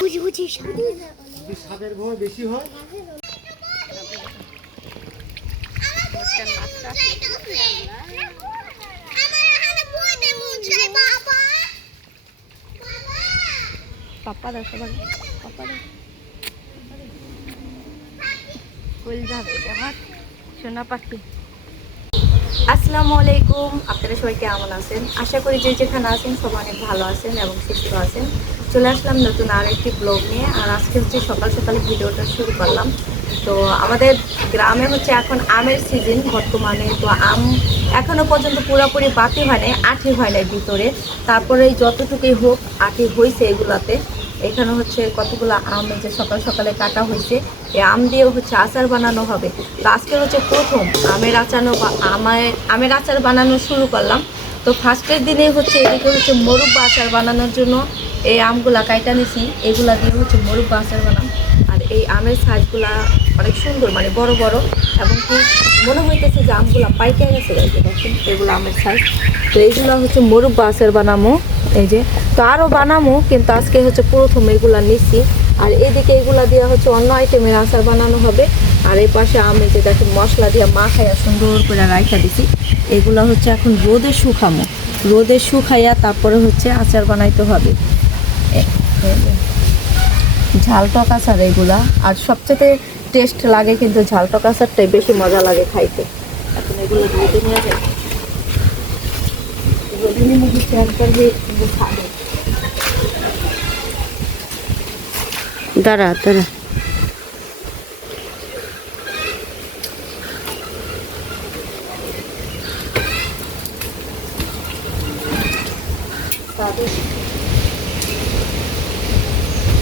বুঝি বুঝি স্বাদের ভয় বেশি হয়? পাপ্পা দাও সবার পাপ্পা দাও। ফুল যাবে সোনা পাখি। আসসালামু আলাইকুম, আপনারা সবাই কেমন আছেন? আশা করি যে যেখানে আছেন সব অনেক ভালো আছেন এবং সুস্থ আছেন। চলে আসলাম নতুন আর একটি ব্লগ নিয়ে, আর আজকে হচ্ছে সকাল সকালে ভিডিওটা শুরু করলাম। তো আমাদের গ্রামে হচ্ছে এখন আমের সিজন বর্তমানে। তো আম এখনও পর্যন্ত পুরোপুরি বাতি হয় নাই, আঠি হয় নাই ভিতরে। তারপরে যতটুকুই হোক, আঠি হয়েছে এগুলাতে। এখানে হচ্ছে কতগুলো আম যে সকাল সকালে কাটা হয়েছে এই আম দিয়েও হচ্ছে আচার বানানো হবে। তো আজকে হচ্ছে প্রথম আমের আচানো আমের আমের আচার বানানো শুরু করলাম। তো ফার্স্টের দিনে হচ্ছে এদিকে হচ্ছে মরুব্বা আচার বানানোর জন্য এই আমগুলা কাইটা নিছি, এগুলা দিয়ে হচ্ছে মরুব্বা আচার বানাম আর এই আমের সাইজগুলা অনেক সুন্দর মানে বড় বড়, এবং কি মনে হইতেছে যে আমগুলা পাইকে গেছে এগুলো আমের সাইজ। তো এইগুলো হচ্ছে মরুব্বা আচার বানামো। এই যে, তো আরও বানামো, কিন্তু আজকে হচ্ছে প্রথম এগুলা নিচ্ছি আর এদিকে এগুলা দিয়ে হচ্ছে অন্য আইটেমের আচার বানানো হবে। আর এই পাশে আমি যে দেখেন মশলা দিয়ে মাখাইয়া সুন্দর করে রাইখা দিছি। এগুলা হচ্ছে এখন রোদে শুকামো। রোদে শুকাইয়া তারপরে হচ্ছে আচার বানাইতে হবে। ঝালটক আচার এগুলা। আর সবচেয়ে টেস্ট লাগে কিন্তু ঝালটক আচারটাই বেশি মজা লাগে খাইতে। এখন এগুলো রোদে নিয়ে যায় রোদে নিয়ে হচ্ছে একবার যে খাবে দাঁড়া দাঁড়া তাদের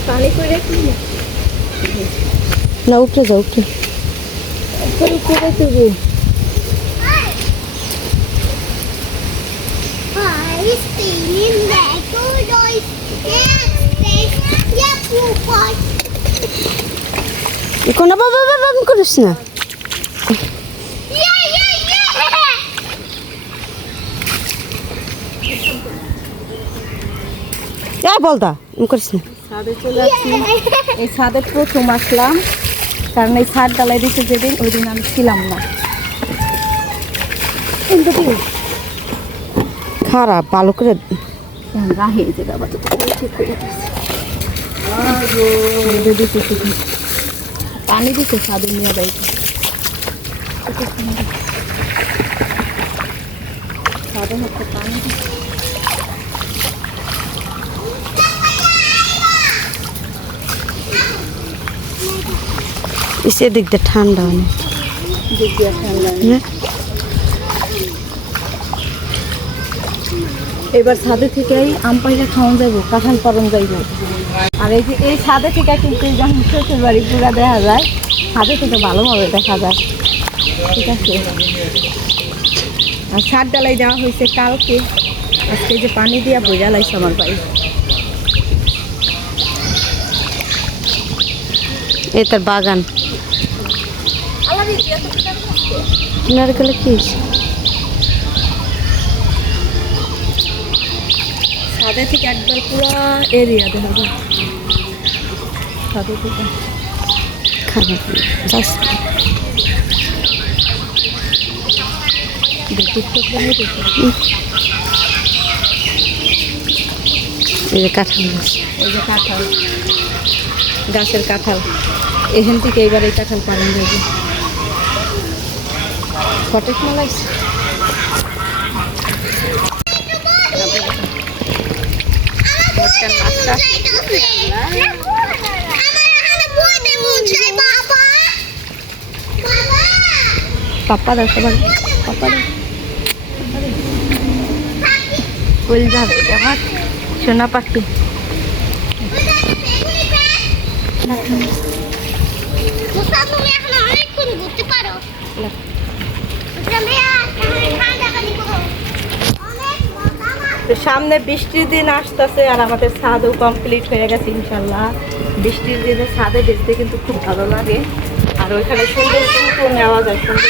পানি করে রাখি না না উঠে যা উঠে উপরে করে দেবো কোনো বাবা বাবা আমি করিস না যা বলতা আমি করিস না ছাদে চলে আসছি এই ছাদে প্রথম আসলাম কারণ এই ছাদ ডালাই দিতে যেদিন ওই দিন আমি ছিলাম না কিন্তু কি খারাপ ভালো করে? পানি দিতে ছাদে নিয়ে যাইতে ছাদে হচ্ছে পানি দিতে। এসে দিক দিয়ে ঠান্ডা অনেক ঠান্ডা এবার ছাদে থেকেই আম পাইলে খাওয়ান যাইব কাঁঠাল পালন যাইব। আর এই যে এই ছাদে থেকে কিন্তু যখন শ্বশুর বাড়ি পুরা দেখা যায় ছাদে থেকে ভালোভাবে দেখা যায়। ঠিক আছে? আর সার ডালাই দেওয়া হয়েছে কালকে। আজকে যে পানি দিয়া বোঝা লাগছে আমার বাড়ি। এই তার বাগান। নারকেলে কি থেকে একবার পুরো এরিয়া দেখা যায় ছাদে এই যে কাঁঠাল এই যে কাঁঠাল। গাছের কাঁঠাল। এখান থেকে এইবার এই কাঁঠাল পালন যাবে ফটেক না লাগছে পাপ্পা দাও সবার পাপ্পা দাও। ফুল যাবে আমার সোনা পাখি। তুমি এখন অনেকক্ষণ ঘুরতে পারো। তো সামনে বৃষ্টির দিন আসতেছে আর আমাদের ছাদও কমপ্লিট হয়ে গেছে ইনশাল্লাহ বৃষ্টির দিনে ছাদে দেখতে কিন্তু খুব ভালো লাগে। আর ওইখানে সুন্দর কিন্তু নেওয়া যায়, সুন্দর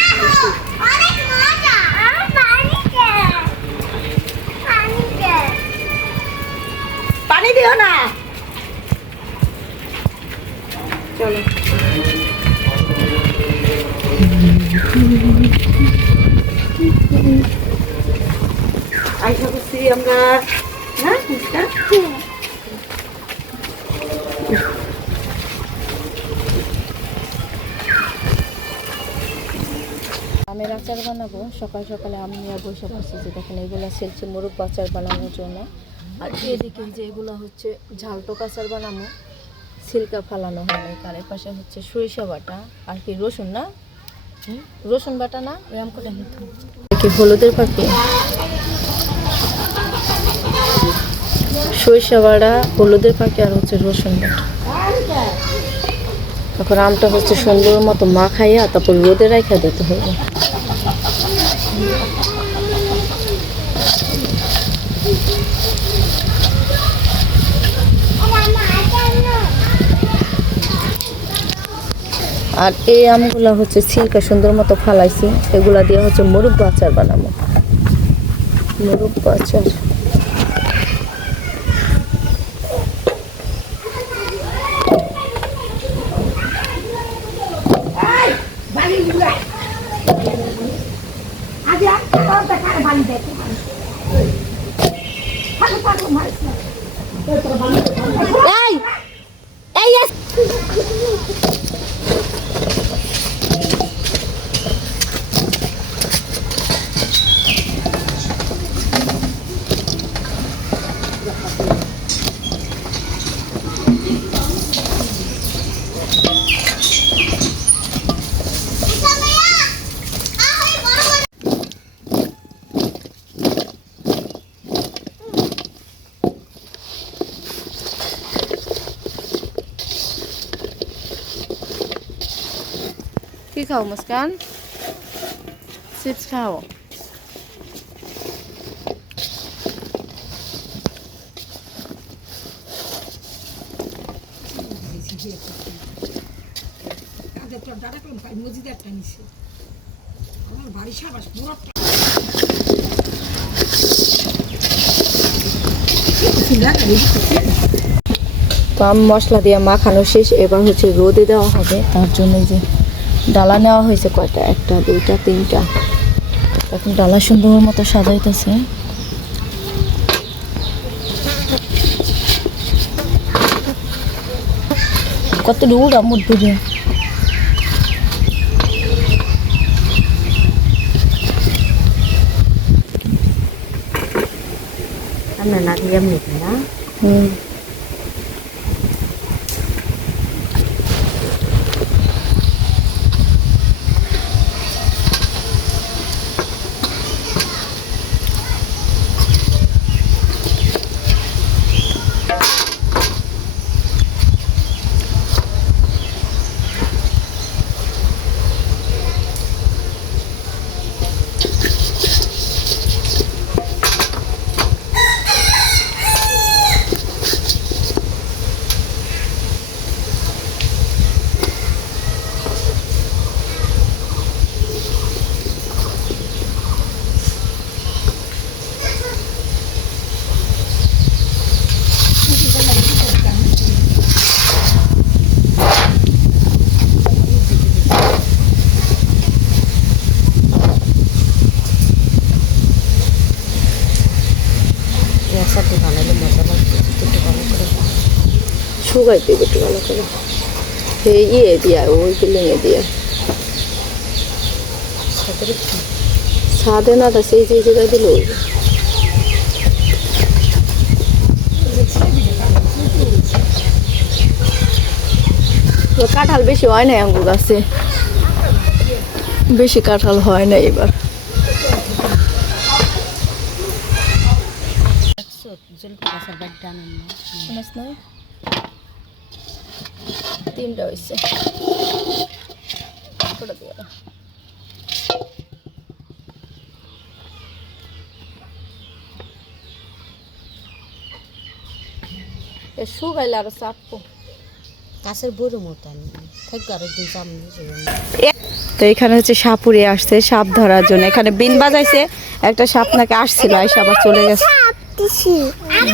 পানি দিও না। চলো। আইসা করছি আমরা আমের আচার বানাবো। সকাল সকালে আমি বসে বসে যে দেখেন এগুলো সেলছে মুরব্ব আচার বানানোর জন্য। আর এদিকে যে এগুলো হচ্ছে ঝালটক আচার বানাবো সিল্কা ফালানো হয় তার পাশে হচ্ছে সরিষা বাটা আর কি রসুন না? রসুন বাটা না? এরম করে হলুদের পাখি সরিষা বাটা হলুদের পাখি আর হচ্ছে রসুন বাটা। আমটা হচ্ছে সুন্দর মতো মাখাইয়া তারপর রোদে রাখা দিতে হবে। আর এই আমগুলা হচ্ছে ছিলকা সুন্দর মতো ফালাইছি। এগুলা দিয়ে হচ্ছে মুরব্ব আচার বানাবো। মুরব্ব আচার এই এই এস- কি খাও মুস্কান। চিপস মশলা দিয়ে মাখানো শেষ, এবার হচ্ছে রোদে দেওয়া হবে। তার জন্য যে ডালা নেওয়া হয়েছে কয়টা? একটা দুইটা তিনটা। এখন ডালা সুন্দর মতো সাজাইতেছে। কত দূর আমার দূরে? আমরা না দিয়ে না? হুম একসাথে বানালে মজা লাগবে একটু ভালো করে শুকাই দেবে একটু ভালো করে। এই ইয়ে দিয়া, ওই বিল্ডিংয়ে দিয়া। সাদে না, তা সেই সেই জায়গায় দিল। কাঁঠাল বেশি হয় না আঙ্গুর গাছে? বেশি কাঁঠাল হয় না এবার। তিনটা হয়েছে কটা দিয়ে শুকাইলে আরও চাপবো গাছের বড় সামনে তো এখানে হচ্ছে সাপুরে আসছে সাপ ধরার জন্য। এখানে বিন বাজাইছে একটা সাপ নাকি আসছিল আইসা আবার চলে গেছে। দিছি। আরে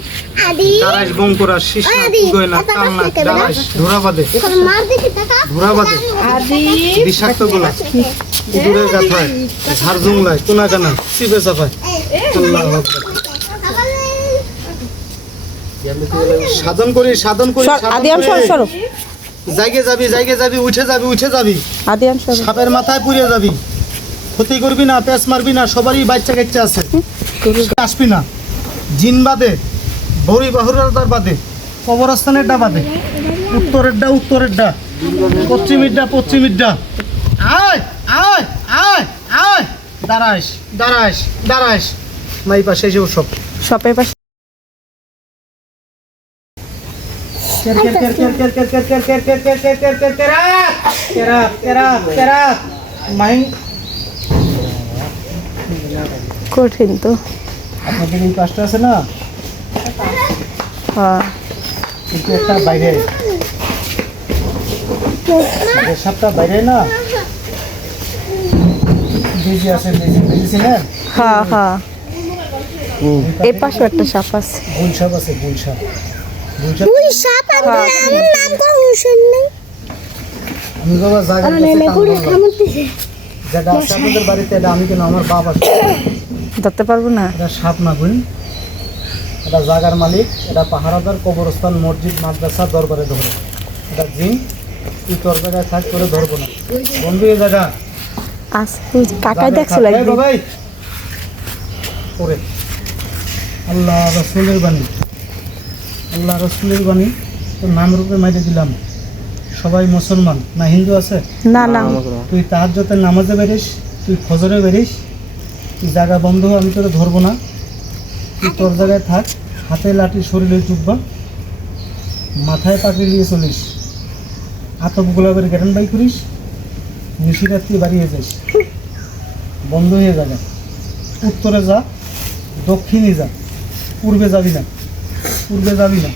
এটা বঙ্কুরা শিশনা গয়না কালনা দারাস ধরাবাদে। এখন মার দেখি টাকা ধরাবাদে। বিষাক্ত গোলা দূরের গাথায় ঝাড়জুংলায় কোনাকানা চিপে চাপায়। সাধন করি সাধন করি জায়গে যাবি জায়গে যাবি উঠে যাবি উঠে যাবি। সাপের মাথায় পুড়ে যাবি। ক্ষতি করবি না পেঁচ মারবি না সবারই বাচ্চা কাচ্চা আছে। আসবি না। জিন বৌরি বাদে কবরস্থানের বাদে উত্তরের ডা উত্তরের ডা পশ্চিমের ডা পশ্চিমের মাই পাশে এসে সব সবের পাশে কঠিন তো আপনাদের এই কাজটা আছে না একটা বাইরে। সাপটা বাইরে না? বেজি আছে বেজি বেজি ছিলেন হ্যাঁ হ্যাঁ। এই পাশে একটা সাপ আছে। সাপ আছে সাপ। সাপ আমার নাম শুননি আমি বাবা জায়গা আছে আপনাদের বাড়িতে এটা আমি কেন আমার আছে ধরতে পারব না? এটা সাপ না বুঝলেন এটা জাগার মালিক এটা পাহারাদার কবরস্থান মসজিদ মাদ্রাসা দরবারে ধরে। এটা জিন তুই তোর জায়গায় থাক করে ধরবো না। বন্ধু এই জায়গা। আল্লাহ রসুলের বাণী। আল্লাহ রসুলের বাণী তোর নাম রূপে মাইরে দিলাম। সবাই মুসলমান না হিন্দু আছে? না না। তুই তাহার যতে নামাজে বেরিস তুই ফজরে বেরিস তুই জায়গা বন্ধ আমি তোরে ধরবো না। তুই তোর জায়গায় থাক। হাতে লাঠি শরীরে চুপবা মাথায় পাকড়ি নিয়ে চলিস। আতপ গোলাপের গ্যারান বাই করিস নিশিরাত্রি বাড়িয়ে যাস বন্ধ হয়ে যাবে। উত্তরে যা দক্ষিণে যা পূর্বে যাবি না পূর্বে যাবি না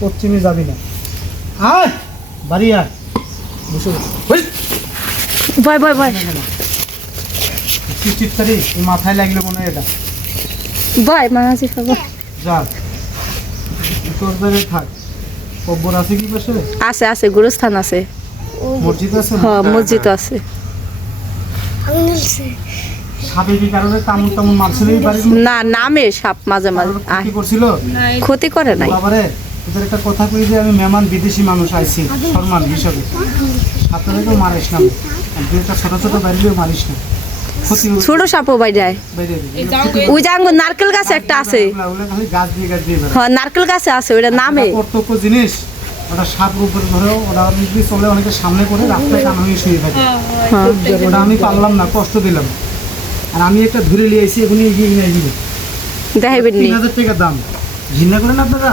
পশ্চিমে যাবি না। আয় বাড়ি আয়। বসে বসে। ভয় ভয় ভয়। চিট করি মাথায় লাগলে মনে হয় এটা। সবাই যা। তোর জায়গায় থাক। কব্বর আছে কি পাশে? আছে আছে গুরুস্থান আছে। মসজিদ আছে হ্যাঁ মসজিদ আছে? না নামে সাপ মাঝে মাঝে। ক্ষতি করছিল? ক্ষতি করে নাই। তোদের একটা কথা কই যে আমি মেহমান বিদেশি মানুষ আইছি সম্মান হিসাবে। সাপটাকে মারিস না। দুই একটা ছোট ছোট বাইরেও মারিস না। ছোট সাপও বাই যায় ওই যে আঙ্গুর নারকেল গাছ একটা আছে। হ্যাঁ নারকেল গাছে আছে ওটা নামে। কর্তব্য জিনিস ওটা সাপ উপরে ধরে ওরা যদি চলে অনেকে সামনে করে রাস্তায় কান হয়ে শুয়ে থাকে। হ্যাঁ ওটা আমি পারলাম না কষ্ট দিলাম। আর আমি একটা ধরে নিয়ে আইছি এখনই এগিয়ে নিয়ে আসবি দেখাইবেন তিন হাজার টাকা দাম। ঘৃণা করেন আপনারা?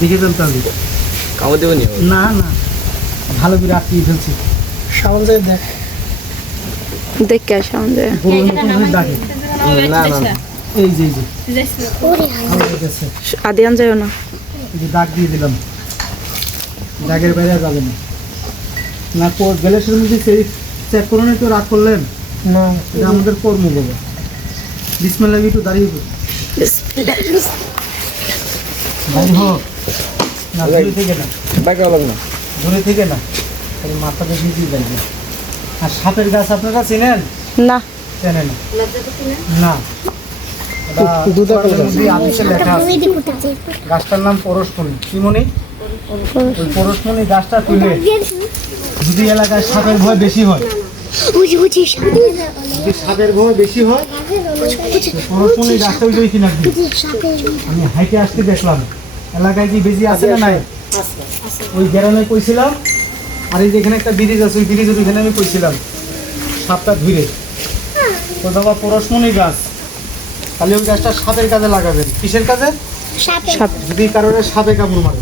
দেখে যান তাহলে কামড় না না। ভালো করে আটকিয়ে ফেলছি। সাবান দেখ। দেখে আসা আমাদের। আদিয়ান যাইও না? দাগ দিয়ে দিলাম। দাগের বাইরে যাবে না। না গ্যালেক্সির মধ্যে সেই একটু রাগ করলেন? না। এটা আমাদের দাঁড়িয়ে না থেকে না। থেকে না। আর সাপের গাছ আপনারা চেনেন? না। চেনে না? গাছটার নাম পরশমণি। কি মনি ওই পরশমণি গাছটা তুলে যদি এলাকায় সাপের ভয় বেশি হয়। সাপের ভয় বেশি হয় পরশমণি গাছটা ওই একদিন আমি হাইটে আসতে দেখলাম। এলাকায় কি বেশি আছে না নাই? ওই গ্রামে কইছিলাম আর এই যে এখানে একটা ব্রিজ আছে ওই ব্রিজের ওইখানে আমি কইছিলাম সাপটা ধুয়ে। তো বাবা পরশমণি গাছ। তাহলে ওই গাছটা সাপের কাজে লাগাবেন। কিসের কাজে? সাপে যদি কারণে সাপে কামড় মারে।